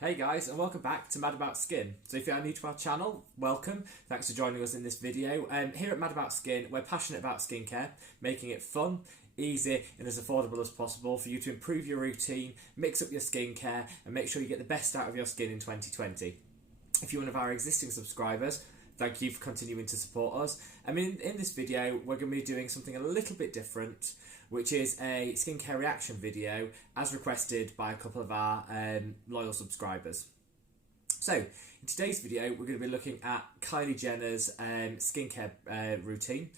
Hey guys, and welcome back to Mad About Skin. So if you are new to our channel, welcome. Thanks for joining us in this video. Here at Mad About Skin, we're passionate about skincare, making it fun, easy and as affordable as possible for you to improve your routine, mix up your skincare and make sure you get the best out of your skin in 2020. If you're one of our existing subscribers, thank you for continuing to support us. I mean, in this video, we're going to be doing something a little bit different, which is a skincare reaction video as requested by a couple of our loyal subscribers. So, in today's video, we're going to be looking at Kylie Jenner's skincare routine.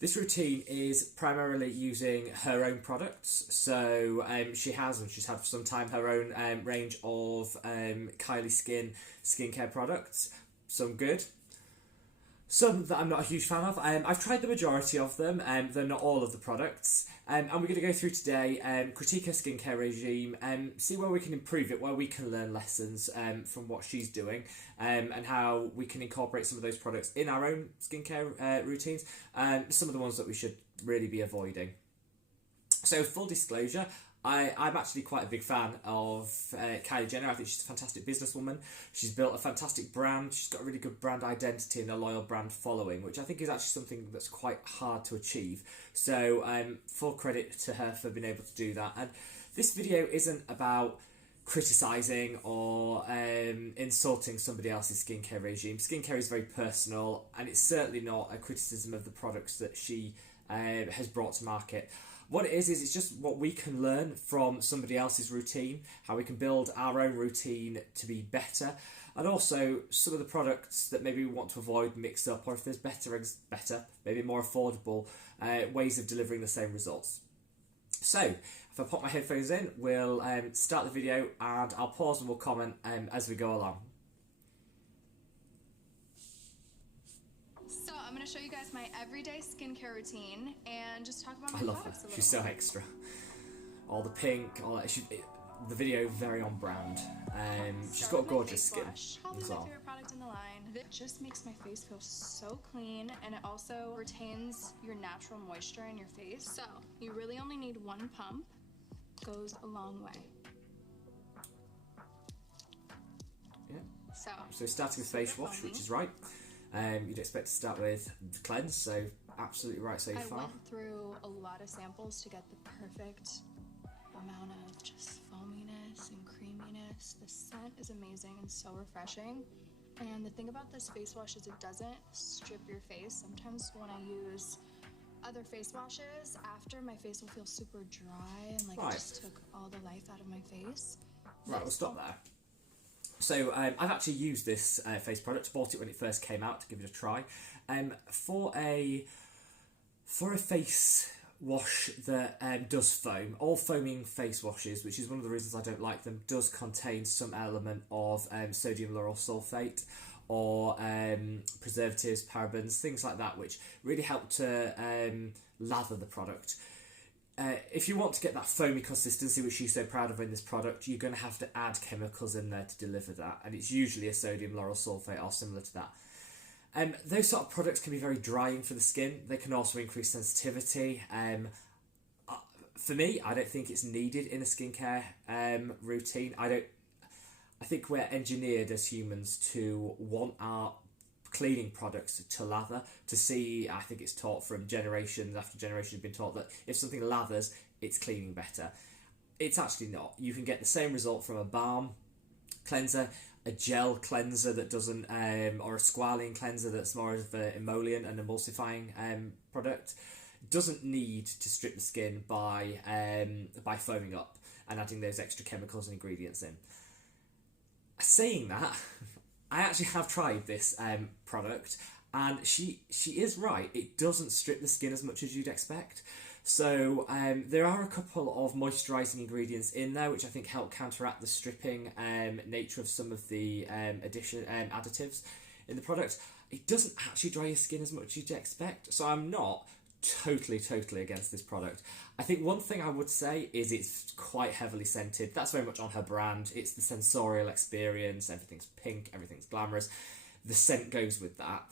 This routine is primarily using her own products. So she's had for some time her own range of Kylie Skin skincare products. Some good, some that I'm not a huge fan of. I've tried the majority of them, they're not all of the products. And we're going to go through today, critique her skincare regime, see where we can improve it, where we can learn lessons from what she's doing, and how we can incorporate some of those products in our own skincare routines, and some of the ones that we should really be avoiding. So full disclosure, I'm actually quite a big fan of Kylie Jenner. I think she's a fantastic businesswoman. She's built a fantastic brand. She's got a really good brand identity and a loyal brand following, which I think is actually something that's quite hard to achieve. So full credit to her for being able to do that. And this video isn't about criticising or insulting somebody else's skincare regime. Skincare is very personal, and it's certainly not a criticism of the products that she has brought to market. What it is it's just what we can learn from somebody else's routine, how we can build our own routine to be better, and also some of the products that maybe we want to avoid, mix up, or if there's better, maybe more affordable ways of delivering the same results. So, if I pop my headphones in, we'll start the video and I'll pause and we'll comment as we go along. So I'm going to show you guys my everyday skincare routine and just talk about my I love her. products a little. She's so extra. All the pink, all that. The video very on brand. She's got gorgeous skin. Probably as my well. favorite product in the line. It just makes my face feel so clean, and it also retains your natural moisture in your face. So you really only need one pump. Goes a long way. Yeah. So starting with face wash, which is right. You'd expect to start with the cleanse, so absolutely right so far. I went through a lot of samples to get the perfect amount of just foaminess and creaminess. The scent is amazing and so refreshing. And the thing about this face wash is it doesn't strip your face. Sometimes when I use other face washes, after my face will feel super dry and like it just took all the life out of my face. Right, we'll stop there. So I've actually used this face product, bought it when it first came out to give it a try. For a face wash that does foam, all foaming face washes, which is one of the reasons I don't like them, does contain some element of sodium lauryl sulfate or preservatives, parabens, things like that, which really help to lather the product. If you want to get that foamy consistency, which she's so proud of in this product, you're going to have to add chemicals in there to deliver that, and it's usually a sodium lauryl sulfate or similar to that. Those sort of products can be very drying for the skin. They can also increase sensitivity. For me, I don't think it's needed in a skincare routine. I think we're engineered as humans to want our cleaning products to lather, to see, I think it's taught from generations after generations been taught that if something lathers, it's cleaning better. It's actually not. You can get the same result from a balm cleanser, a gel cleanser that doesn't, or a squalene cleanser that's more of an emollient and emulsifying product. Doesn't need to strip the skin by foaming up and adding those extra chemicals and ingredients in. Saying that, I actually have tried this product, and she is right. It doesn't strip the skin as much as you'd expect. So there are a couple of moisturising ingredients in there which I think help counteract the stripping nature of some of the additives in the product. It doesn't actually dry your skin as much as you'd expect, so I'm not totally against this product. I think one thing I would say is it's quite heavily scented. That's very much on her brand. It's the sensorial experience. Everything's pink, everything's glamorous. The scent goes with that.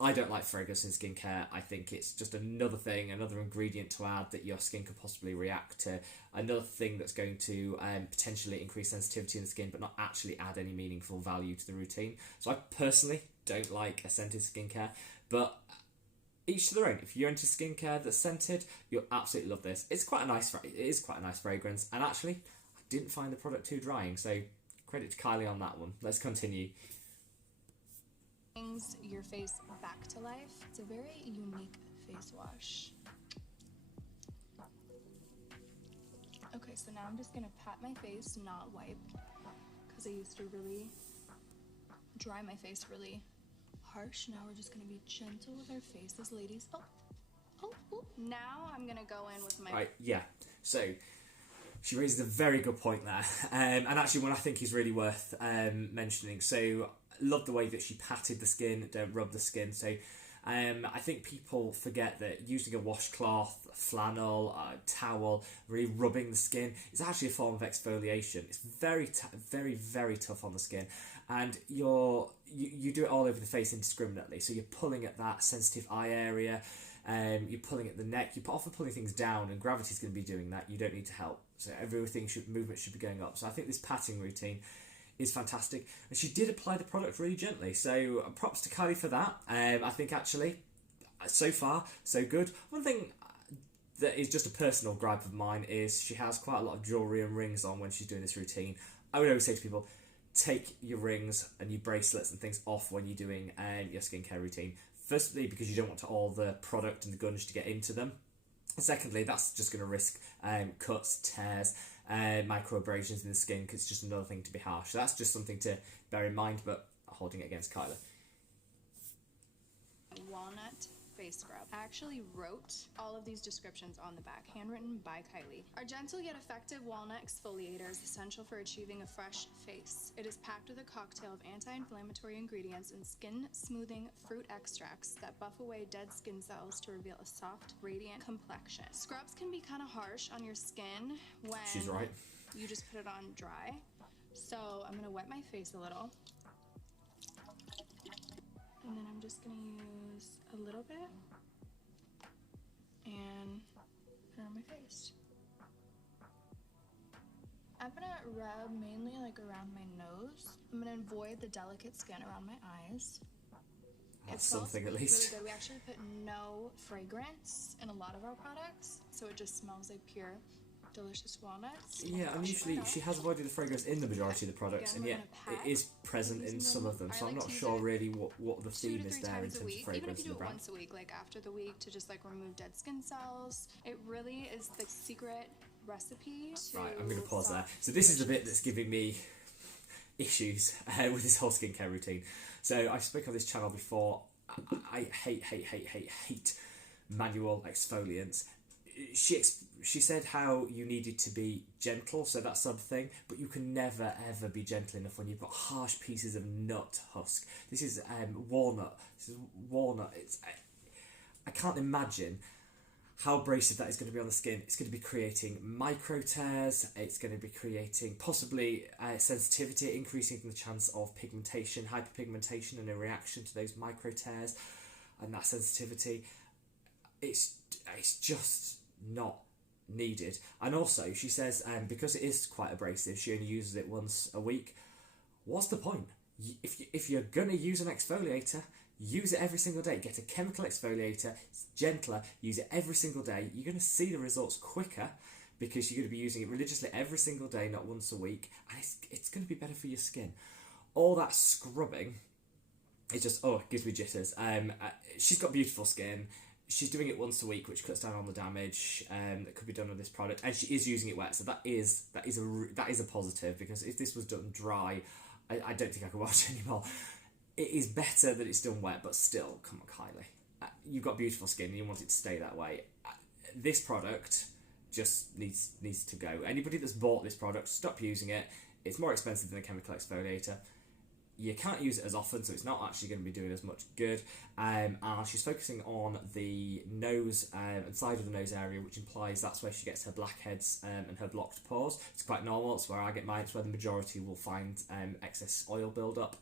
I don't like fragrance in skincare. I think it's just another thing, another ingredient to add that your skin could possibly react to. Another thing that's going to potentially increase sensitivity in the skin, but not actually add any meaningful value to the routine. So I personally don't like a scented skincare, but each to their own. If you're into skincare that's scented, you'll absolutely love this. It is quite a nice fragrance, and actually, I didn't find the product too drying. So credit to Kylie on that one. Let's continue. Brings your face back to life. It's a very unique face wash. Okay, so now I'm just gonna pat my face, not wipe, because I used to really dry my face really harsh. Now we're just gonna be gentle with our faces, ladies. Oh. Now I'm gonna go in with my... Right, yeah. So she raises a very good point there, and actually one I think is really worth mentioning. So love the way that she patted the skin, don't rub the skin. So I think people forget that using a washcloth, flannel, towel, really rubbing the skin is actually a form of exfoliation. It's very, very tough on the skin, and you do it all over the face indiscriminately. So you're pulling at that sensitive eye area, you're pulling at the neck, you're often pulling things down, and gravity's going to be doing that. You don't need to help. So movement should be going up. So I think this patting routine is fantastic, and she did apply the product really gently, so props to Kylie for that. I think actually so far so good. One thing that is just a personal gripe of mine is she has quite a lot of jewellery and rings on when she's doing this routine. I would always say to people, take your rings and your bracelets and things off when you're doing your skincare routine. Firstly, because you don't want all the product and the gunge to get into them. And secondly, that's just going to risk cuts, tears, micro abrasions in the skin, because it's just another thing to be harsh. So that's just something to bear in mind, but holding it against Kylie. Walnut face scrub. I actually wrote all of these descriptions on the back, handwritten by Kylie. Our gentle yet effective walnut exfoliator is essential for achieving a fresh face. It is packed with a cocktail of anti-inflammatory ingredients and skin-smoothing fruit extracts that buff away dead skin cells to reveal a soft, radiant complexion. Scrubs can be kind of harsh on your skin when She's right. you just put it on dry. So I'm gonna wet my face a little. And then I'm just gonna use a little bit and put it on my face. I'm gonna rub mainly like around my nose. I'm gonna avoid the delicate skin around my eyes. That's something at least. Really good. We actually put no fragrance in a lot of our products, so it just smells like pure delicious walnuts. Yeah, and usually she has avoided the fragrance in the majority of the products, and yet it is present in some of them. So I'm not sure really what the theme is there in terms of fragrance. Even if you do in the it brand. once a week, like after the week, to just like remove dead skin cells. It really is the secret recipe. Right, I'm going to pause there. So this is the bit that's giving me issues with this whole skincare routine. So I spoke on this channel before. I hate manual exfoliants. She said how you needed to be gentle, so that sort of thing, but you can never ever be gentle enough when you've got harsh pieces of nut husk. This is walnut. I can't imagine how abrasive that is going to be on the skin. It's going to be creating micro tears. It's going to be creating possibly sensitivity, increasing the chance of pigmentation, hyperpigmentation, and a reaction to those micro tears and that sensitivity. It's just not needed. And also she says because it is quite abrasive, she only uses it once a week. What's the point? If you're going to use an exfoliator, use it every single day. Get a chemical exfoliator, it's gentler, use it every single day. You're going to see the results quicker because you're going to be using it religiously every single day, not once a week, and it's going to be better for your skin. All that scrubbing, it just gives me jitters. She's got beautiful skin. She's doing it once a week, which cuts down on the damage that could be done with this product, and she is using it wet, so that is a positive, because if this was done dry, I don't think I could watch it anymore. It is better that it's done wet, but still, come on, Kylie. You've got beautiful skin and you want it to stay that way. This product just needs to go. Anybody that's bought this product, stop using it. It's more expensive than a chemical exfoliator. You can't use it as often, so it's not actually going to be doing as much good. And she's focusing on the nose and side of the nose area, which implies that's where she gets her blackheads and her blocked pores. It's quite normal. It's where I get mine. It's where the majority will find excess oil build-up.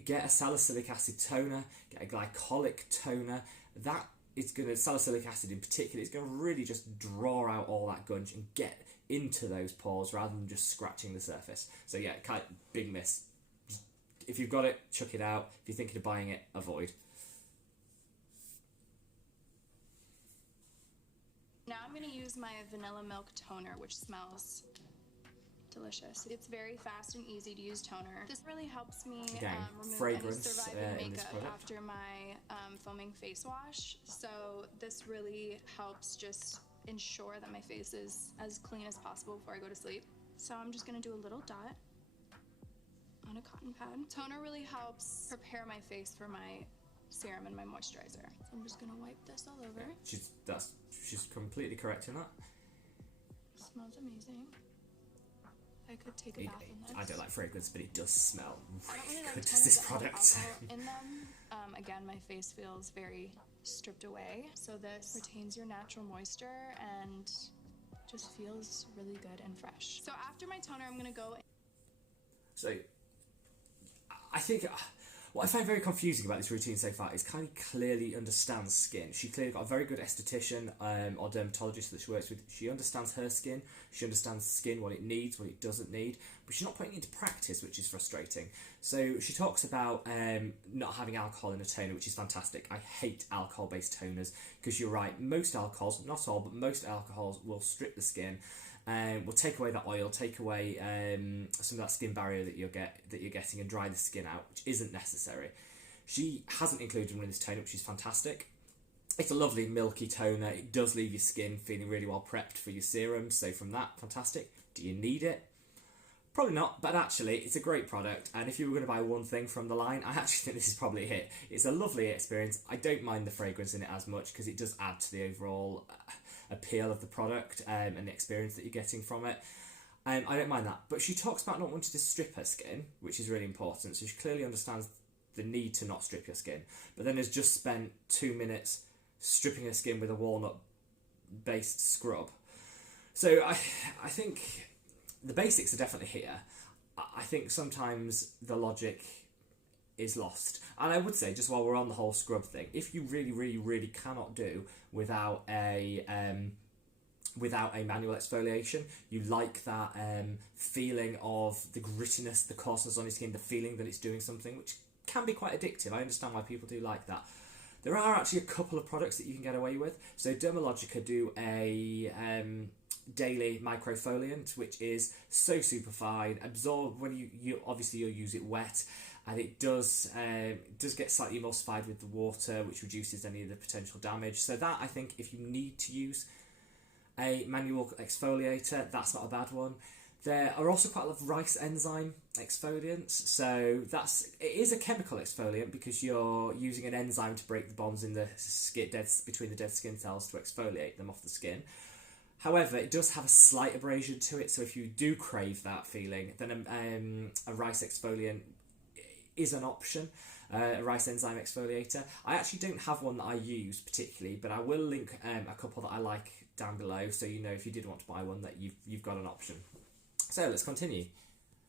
get a salicylic acid toner, get a glycolic toner. That is going to, salicylic acid in particular, is going to really just draw out all that gunge and get into those pores rather than just scratching the surface. So yeah, big miss. If you've got it, chuck it out. If you're thinking of buying it, avoid. Now I'm going to use my vanilla milk toner, which smells delicious. It's very fast and easy to use toner. This really helps me remove fragrance, any surviving in this makeup product. after my foaming face wash. So this really helps just ensure that my face is as clean as possible before I go to sleep. So I'm just going to do a little dot on a cotton pad. Toner really helps prepare my face for my serum and my moisturizer. So I'm just going to wipe this all over. She's completely correct in that. Smells amazing. I could take a bath in this. I don't like fragrance, but it does smell really good, like does this product? In them, again, my face feels very stripped away. So this retains your natural moisture and just feels really good and fresh. So after my toner, I'm gonna go. So I think what I find very confusing about this routine so far is Kylie clearly understands skin. She clearly got a very good esthetician or dermatologist that she works with. She understands her skin. She understands skin, what it needs, what it doesn't need. But she's not putting it into practice, which is frustrating. So she talks about not having alcohol in a toner, which is fantastic. I hate alcohol-based toners because you're right. Most alcohols, not all, but most alcohols will strip the skin. Will take away that oil, take away some of that skin barrier that you're getting, and dry the skin out, which isn't necessary. She hasn't included one in this toner, which is fantastic. It's a lovely milky toner. It does leave your skin feeling really well prepped for your serum. So from that, fantastic. Do you need it? Probably not, but actually it's a great product, and if you were going to buy one thing from the line, I actually think this is probably a hit. It's a lovely experience. I don't mind the fragrance in it as much because it does add to the overall appeal of the product and the experience that you're getting from it. I don't mind that, but she talks about not wanting to strip her skin, which is really important. So she clearly understands the need to not strip your skin, but then has just spent 2 minutes stripping her skin with a walnut based scrub. So I think the basics are definitely here. I think sometimes the logic is lost. And I would say, just while we're on the whole scrub thing, if you really, really, really cannot do without a manual exfoliation, you like that feeling of the grittiness, the coarseness on your skin, the feeling that it's doing something, which can be quite addictive. I understand why people do like that. There are actually a couple of products that you can get away with. So Dermalogica do a daily microfoliant, which is so super fine, absorb when you obviously you'll use it wet, and it does get slightly emulsified with the water, which reduces any of the potential damage. So that, I think, if you need to use a manual exfoliator, that's not a bad one. There are also quite a lot of rice enzyme exfoliants, so it is a chemical exfoliant because you're using an enzyme to break the bonds in the skin, between the dead skin cells to exfoliate them off the skin. However, it does have a slight abrasion to it, so if you do crave that feeling, then a rice exfoliant is an option, a rice enzyme exfoliator. I actually don't have one that I use particularly, but I will link a couple that I like down below, so you know if you did want to buy one that you've got an option. So let's continue.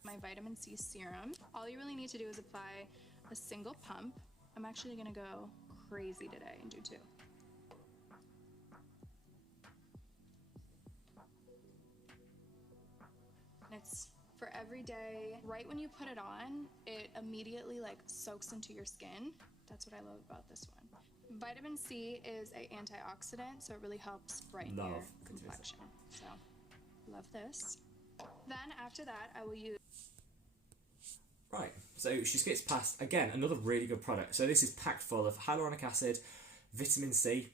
My vitamin C serum. All you really need to do is apply a single pump. I'm actually gonna go crazy today and do 2. It's for every day. Right when you put it on, it immediately soaks into your skin. That's what I love about this one. Vitamin C is an antioxidant, so it really helps brighten your complexion. So, love this. Then after that, I will use... Right, so she skips past, again, another really good product. So this is packed full of hyaluronic acid, vitamin C.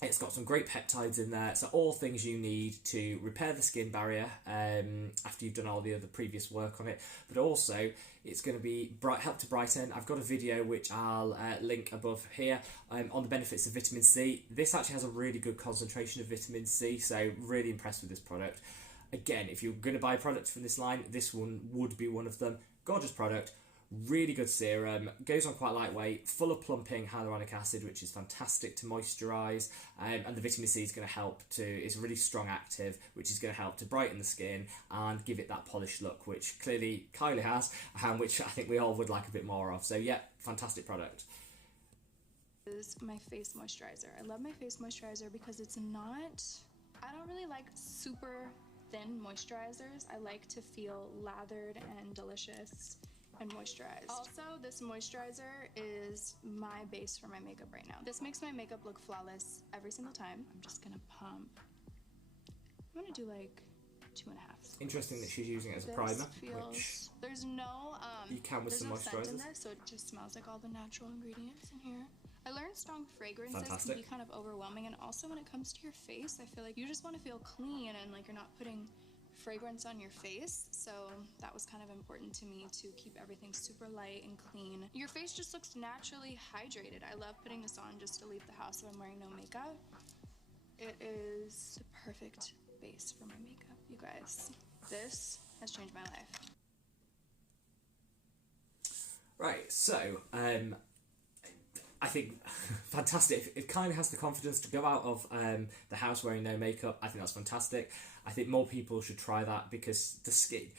It's got some great peptides in there. So all things you need to repair the skin barrier after you've done all the other previous work on it. But also, it's going to be help to brighten. I've got a video which I'll link above here on the benefits of vitamin C. This actually has a really good concentration of vitamin C, so really impressed with this product. Again, if you're going to buy products from this line, this one would be one of them. Gorgeous product, Really good serum, goes on quite lightweight, full of plumping hyaluronic acid, which is fantastic to moisturise, and the vitamin C is going to help to, it's a really strong active, which is going to help to brighten the skin and give it that polished look, which clearly Kylie has, and which I think we all would like a bit more of. So yeah, fantastic product. Is my face moisturizer. I love my face moisturizer because it's not, I don't really like super thin moisturizers. I like to feel lathered and delicious and moisturized. Also, this moisturizer is my base for my makeup right now. This makes my makeup look flawless every single time. I'm just gonna pump. I'm gonna do like 2.5. Interesting that she's using it as a primer, which there's no you can with some moisturizers. Scent in this, so it just smells like all the natural ingredients in here. I learned strong fragrances can be kind of overwhelming, and also when it comes to your face, I feel like you just want to feel clean and like you're not putting fragrance on your face, so that was kind of important to me to keep everything super light and clean. Your face just looks naturally hydrated. I love putting this on just to leave the house if I'm wearing no makeup. It is the perfect base for my makeup, you guys. This has changed my life. Right, so I think fantastic. If Kylie has the confidence to go out of the house wearing no makeup, I think that's fantastic. I think more people should try that because the skin,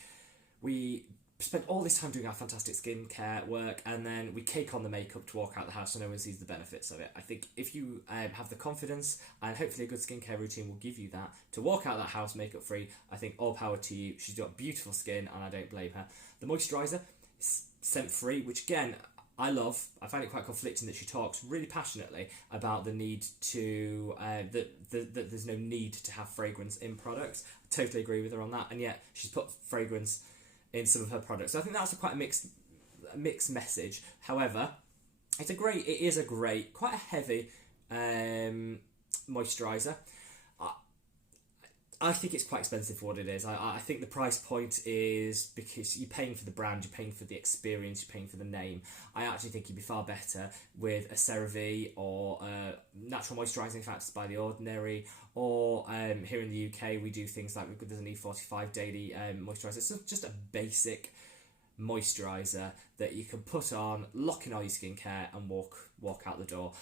we spend all this time doing our fantastic skincare work and then we cake on the makeup to walk out the house so no one sees the benefits of it. I think if you have the confidence, and hopefully a good skincare routine will give you that, to walk out of that house makeup free, I think all power to you. She's got beautiful skin and I don't blame her. The moisturiser is scent free, which again, I love. I find it quite conflicting that she talks really passionately about the need to, that there's no need to have fragrance in products. I totally agree with her on that, and yet she's put fragrance in some of her products. So I think that's quite a mixed message. However, it is a great, quite a heavy moisturiser. I think it's quite expensive for what it is. I think the price point is because you're paying for the brand, you're paying for the experience, you're paying for the name. I actually think you'd be far better with a CeraVe or natural moisturising factors by The Ordinary, or here in the UK we do things like there's an E45 daily moisturiser. It's just a basic moisturiser that you can put on, lock in all your skincare and walk out the door.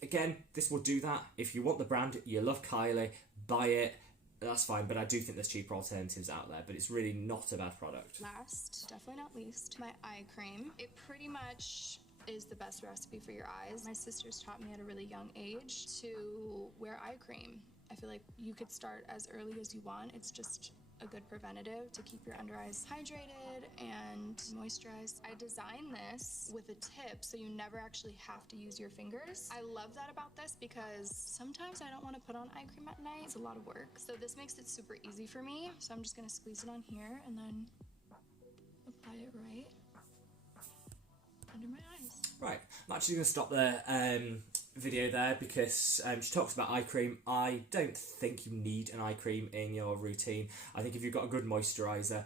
Again, this will do that. If you want the brand, you love Kylie, buy it, that's fine, but I do think there's cheaper alternatives out there, but it's really not a bad product. Last, definitely not least, my eye cream. It pretty much is the best recipe for your eyes. My sisters taught me at a really young age to wear eye cream. I feel like you could start as early as you want. It's just a good preventative to keep your under eyes hydrated and moisturized. I designed this with a tip so you never actually have to use your fingers. I love that about this because sometimes I don't want to put on eye cream at night. It's a lot of work. So this makes it super easy for me. So I'm just going to squeeze it on here and then apply it right under my eyes. Right, I'm actually going to stop the video there because she talks about eye cream. I don't think you need an eye cream in your routine. I think if you've got a good moisturiser,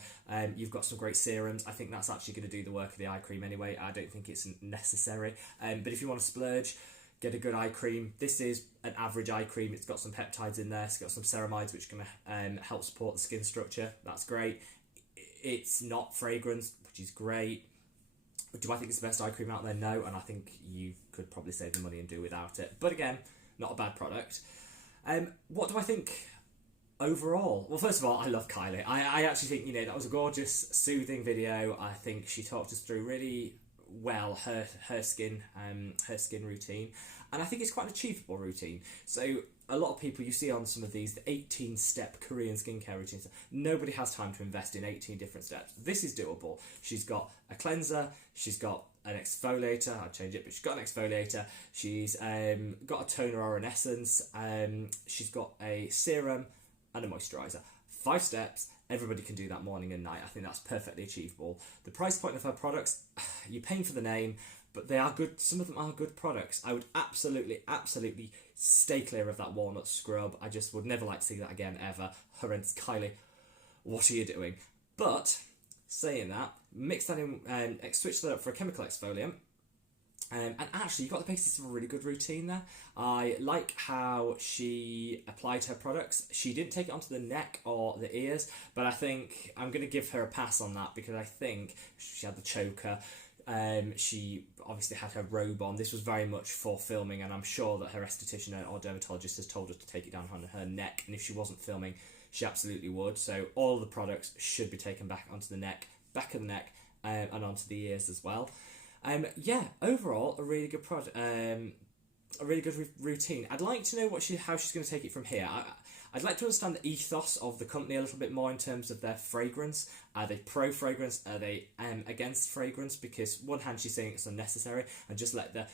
you've got some great serums, I think that's actually going to do the work of the eye cream anyway. I don't think it's necessary. But if you want to splurge, get a good eye cream. This is an average eye cream. It's got some peptides in there. It's got some ceramides which are going to help support the skin structure. That's great. It's not fragrance, which is great. Do I think it's the best eye cream out there? No, and I think you could probably save the money and do without it. But again, not a bad product. What do I think overall? Well, first of all, I love Kylie. I actually think, that was a gorgeous, soothing video. I think she talked us through really well her skin routine, and I think it's quite an achievable routine. So a lot of people you see on some of these, the 18-step Korean skincare routines, nobody has time to invest in 18 different steps. This is doable. She's got a cleanser, she's got an exfoliator, I'll change it, but she's got an exfoliator, she's got a toner or an essence, she's got a serum and a moisturiser. 5 steps, everybody can do that morning and night. I think that's perfectly achievable. The price point of her products, you're paying for the name, but they are good. Some of them are good products. I would absolutely stay clear of that walnut scrub. I just would never like to see that again, ever. Horrendous. Kylie, what are you doing? But, saying that, mix that in and switch that up for a chemical exfoliant. And actually, you got the basis of a really good routine there. I like how she applied her products. She didn't take it onto the neck or the ears, but I think I'm going to give her a pass on that because I think she had the choker. She obviously had her robe on. This was very much for filming, and I'm sure that her esthetician or dermatologist has told us to take it down on her neck, and if she wasn't filming, she absolutely would. So all the products should be taken back onto the neck, back of the neck, and onto the ears as well. Yeah, overall a really good product, a really good routine. I'd like to know how she's going to take it from here. I'd like to understand the ethos of the company a little bit more in terms of their fragrance. Are they pro fragrance? Are they against fragrance? Because one hand she's saying it's unnecessary and just let the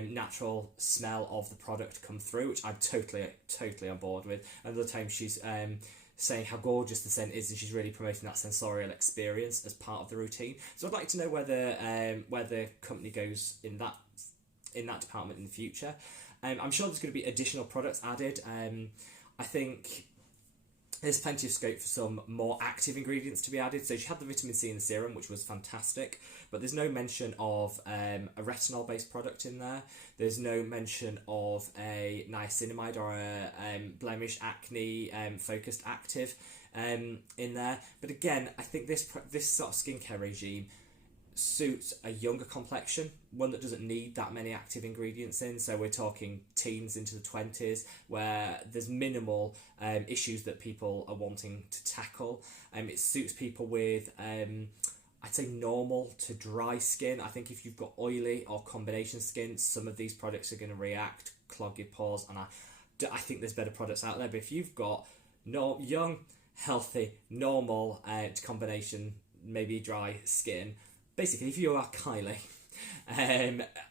natural smell of the product come through, which I'm totally on board with. Another time she's saying how gorgeous the scent is, and she's really promoting that sensorial experience as part of the routine. So I'd like to know where the company goes in that department in the future. I'm sure there's going to be additional products added. I think there's plenty of scope for some more active ingredients to be added. So she had the vitamin C in the serum, which was fantastic, but there's no mention of a retinol-based product in there. There's no mention of a niacinamide or a blemish acne focused active in there. But again, I think this sort of skincare regime suits a younger complexion, one that doesn't need that many active ingredients in. So we're talking teens into the 20s, where there's minimal issues that people are wanting to tackle. It suits people with I'd say normal to dry skin. I think if you've got oily or combination skin, some of these products are going to react, clog your pores, and I think there's better products out there. But if you've got young, healthy, normal to combination, maybe dry skin, basically, if you are Kylie,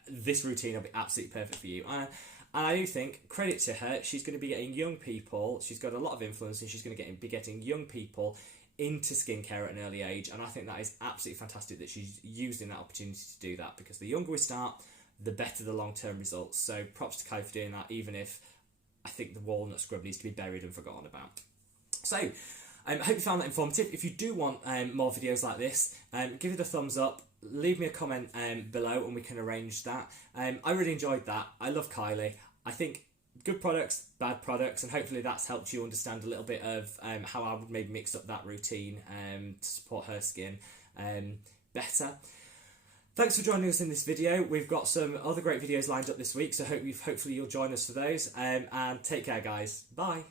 this routine will be absolutely perfect for you. And I do think, credit to her, she's going to be getting young people, she's got a lot of influence, and she's going to be getting young people into skincare at an early age. And I think that is absolutely fantastic that she's using that opportunity to do that, because the younger we start, the better the long-term results. So props to Kylie for doing that, even if I think the walnut scrub needs to be buried and forgotten about. So, I hope you found that informative. If you do want more videos like this, give it a thumbs up, leave me a comment below and we can arrange that. I really enjoyed that. I love Kylie. I think good products, bad products, and hopefully that's helped you understand a little bit of how I would maybe mix up that routine to support her skin better. Thanks for joining us in this video. We've got some other great videos lined up this week, so hopefully you'll join us for those. And take care, guys. Bye.